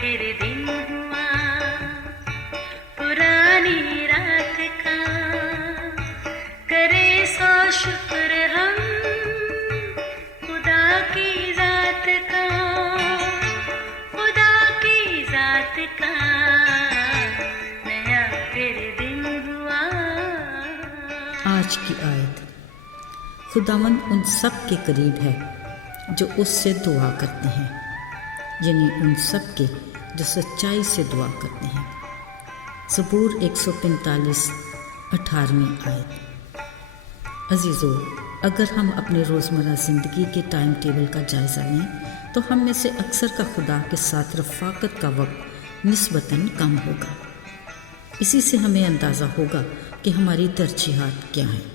फिर दिन हुआ पुरानी रात का, करे सौ शुक्र हम खुदा की जात का, खुदा की जात का, नया फिर दिन हुआ। आज की आयत खुदावंद उन सब के करीब है जो उससे दुआ करते हैं, यानी उन सब के जो सच्चाई से दुआ करते हैं। ज़बूर 145 18वीं आयत। अजीज़ों, अगर हम अपने रोज़मर्रा ज़िंदगी के टाइम टेबल का जायज़ा लें तो हम में से अक्सर का खुदा के साथ रफ़ाकत का वक्त निस्बतन कम होगा। इसी से हमें अंदाज़ा होगा कि हमारी तरजीहात क्या हैं।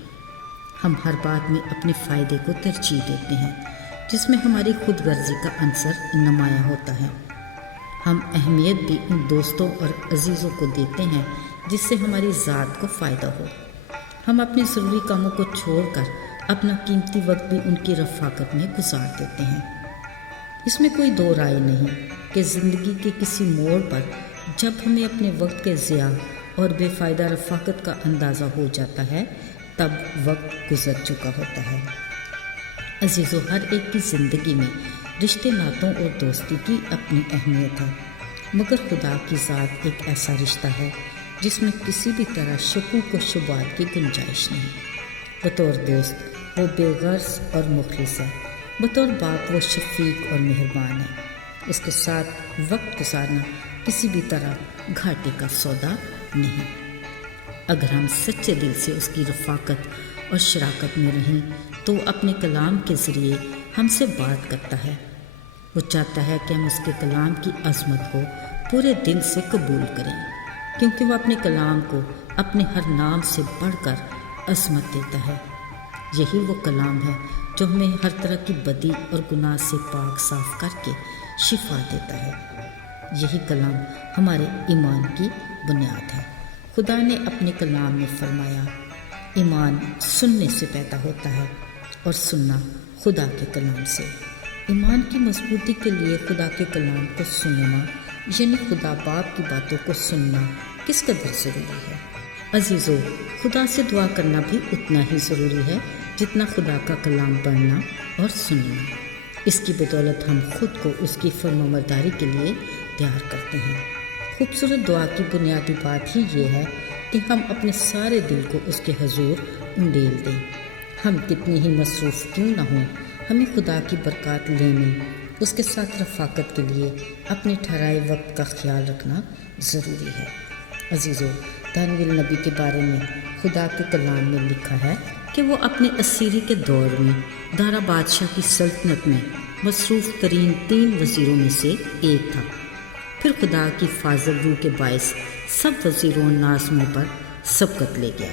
हम हर बात में अपने फ़ायदे को तरजीह देते हैं, जिसमें हमारी खुद गर्जी का अंसर नुमायाँ होता है। हम अहमियत भी उन दोस्तों और अजीज़ों को देते हैं जिससे हमारी ज़ात को फ़ायदा हो। हम अपने ज़रूरी कामों को छोड़कर अपना कीमती वक्त भी उनकी रफ़ाकत में गुजार देते हैं। इसमें कोई दो राय नहीं कि ज़िंदगी के किसी मोड़ पर जब हमें अपने वक्त के ज़िया और बेफ़ायदा रफ़ाकत का अंदाज़ा हो जाता है, तब वक्त गुज़र चुका होता है। अजीज़ों, हर एक की ज़िंदगी में रिश्ते नातों और दोस्ती की अपनी अहमियत है, मगर खुदा की ज़ात एक ऐसा रिश्ता है जिसमें किसी भी तरह शकूक व शुबात की गुंजाइश नहीं। बतौर दोस्त वो बेगर्ज और मुखलिस है, बतौर बाप वो शफीक और मेहरबान है। उसके साथ वक्त गुजारना किसी भी तरह घाटे का सौदा नहीं। अगर हम सच्चे दिल से उसकी रफ़ाकत और शराकत में रहें तो वो अपने कलाम के ज़रिए हमसे बात करता है। वो चाहता है कि हम उसके कलाम की अज़मत को पूरे दिल से कबूल करें, क्योंकि वो अपने कलाम को अपने हर नाम से बढ़कर अज़मत देता है। यही वो कलाम है जो हमें हर तरह की बदी और गुनाह से पाक साफ करके शिफा देता है। यही कलाम हमारे ईमान की बुनियाद है। खुदा ने अपने कलाम में फरमाया, ईमान सुनने से पैदा होता है और सुनना खुदा के कलाम से। ईमान की मजबूती के लिए खुदा के कलाम को सुनना, यानी खुदा बाप की बातों को सुनना किस कदर ज़रूरी है। अजीज़ों, खुदा से दुआ करना भी उतना ही ज़रूरी है जितना खुदा का कलाम पढ़ना और सुनना। इसकी बदौलत हम खुद को उसकी फरमाबरदारी के लिए तैयार करते हैं। खूबसूरत दुआ की बुनियादी बात ही ये है कि हम अपने सारे दिल को उसके हजूर उंडेल दें। हम कितनी ही मसरूफ़ क्यों ना हों, हमें खुदा की बरकत लेने, उसके साथ रफ़ाकत के लिए अपने ठहराए वक्त का ख्याल रखना ज़रूरी है। अजीज़ों, दानियल नबी के बारे में खुदा के कलाम में लिखा है कि वो अपने असीरी के दौर में दारा बादशाह की सल्तनत में मसरूफ़ तरीन 3 वज़ीरों में से एक था। फिर खुदा की फाजल रूह के बायस सब वज़ीरों नाज़मों पर सबकत ले गया,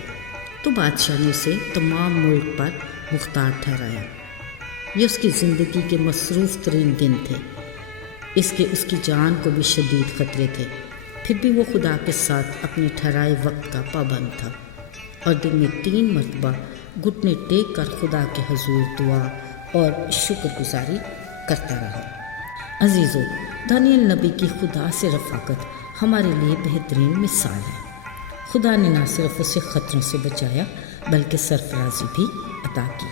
तो बादशाह ने उसे तमाम मुल्क पर मुख्तार ठहराया। ये उसकी ज़िंदगी के मसरूफ़ तरीन दिन थे। इसके उसकी जान को भी शदीद ख़तरे थे। फिर भी वो खुदा के साथ अपने ठहराए वक्त का पाबंद था और दिन में 3 मरतबा घुटने टेक कर खुदा के हजूर दुआ और शुक्रगुजारी करता रहा। अजीज़ों, दानियल नबी की खुदा से रफ़ाकत हमारे लिए बेहतरीन मिसाल है। खुदा ने न सिर्फ उसे ख़तरों से बचाया बल्कि सरफराजी भी अता की।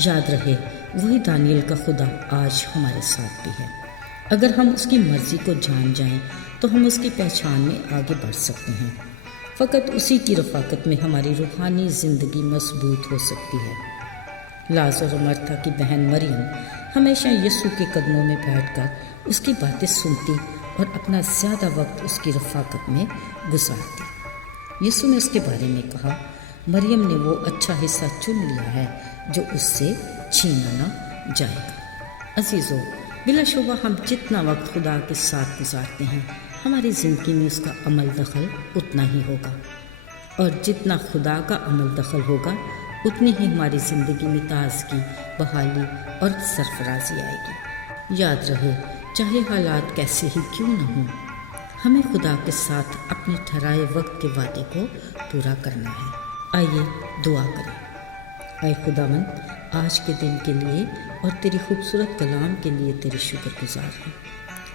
याद रहे, वही दानियल का खुदा आज हमारे साथ भी है। अगर हम उसकी मर्ज़ी को जान जाएं तो हम उसकी पहचान में आगे बढ़ सकते हैं। फ़कत उसी की रफ़ाकत में हमारी रूहानी ज़िंदगी मजबूत हो सकती है। लाज़र और मर्था की बहन मरियम हमेशा यीशु के कदमों में बैठकर उसकी बातें सुनती और अपना ज़्यादा वक्त उसकी रफ़ाकत में गुजारती। यीशु ने उसके बारे में कहा, मरियम ने वो अच्छा हिस्सा चुन लिया है जो उससे छीना ना जाएगा। अजीज़ों, बिलाशुबा हम जितना वक्त खुदा के साथ गुजारते हैं, हमारी ज़िंदगी में उसका अमल दखल उतना ही होगा, और जितना खुदा का अमल दखल होगा उतनी ही हमारी ज़िंदगी में ताज़गी, बहाली और सरफराजी आएगी। याद रहे, चाहे हालात कैसे ही क्यों न हों, हमें खुदा के साथ अपने ठहराए वक्त के वादे को पूरा करना है। आइए दुआ करें। आए खुदावंद, आज के दिन के लिए और तेरी खूबसूरत कलाम के लिए तेरे शुक्रगुजार हैं।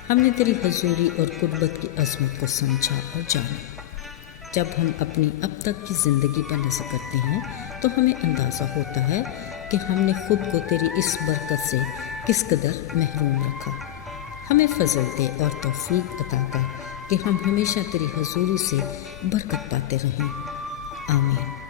ہم نے تیری حضوری اور قربت کی عظمت کو سمجھا اور جانا۔ جب ہم اپنی اب تک کی زندگی پر نظر کرتے ہیں تو ہمیں اندازہ ہوتا ہے کہ ہم نے خود کو تیری اس برکت سے کس قدر محروم رکھا۔ ہمیں فضل دے اور توفیق عطا کر کہ ہم ہمیشہ تیری حضوری سے برکت پاتے رہیں۔ آمین۔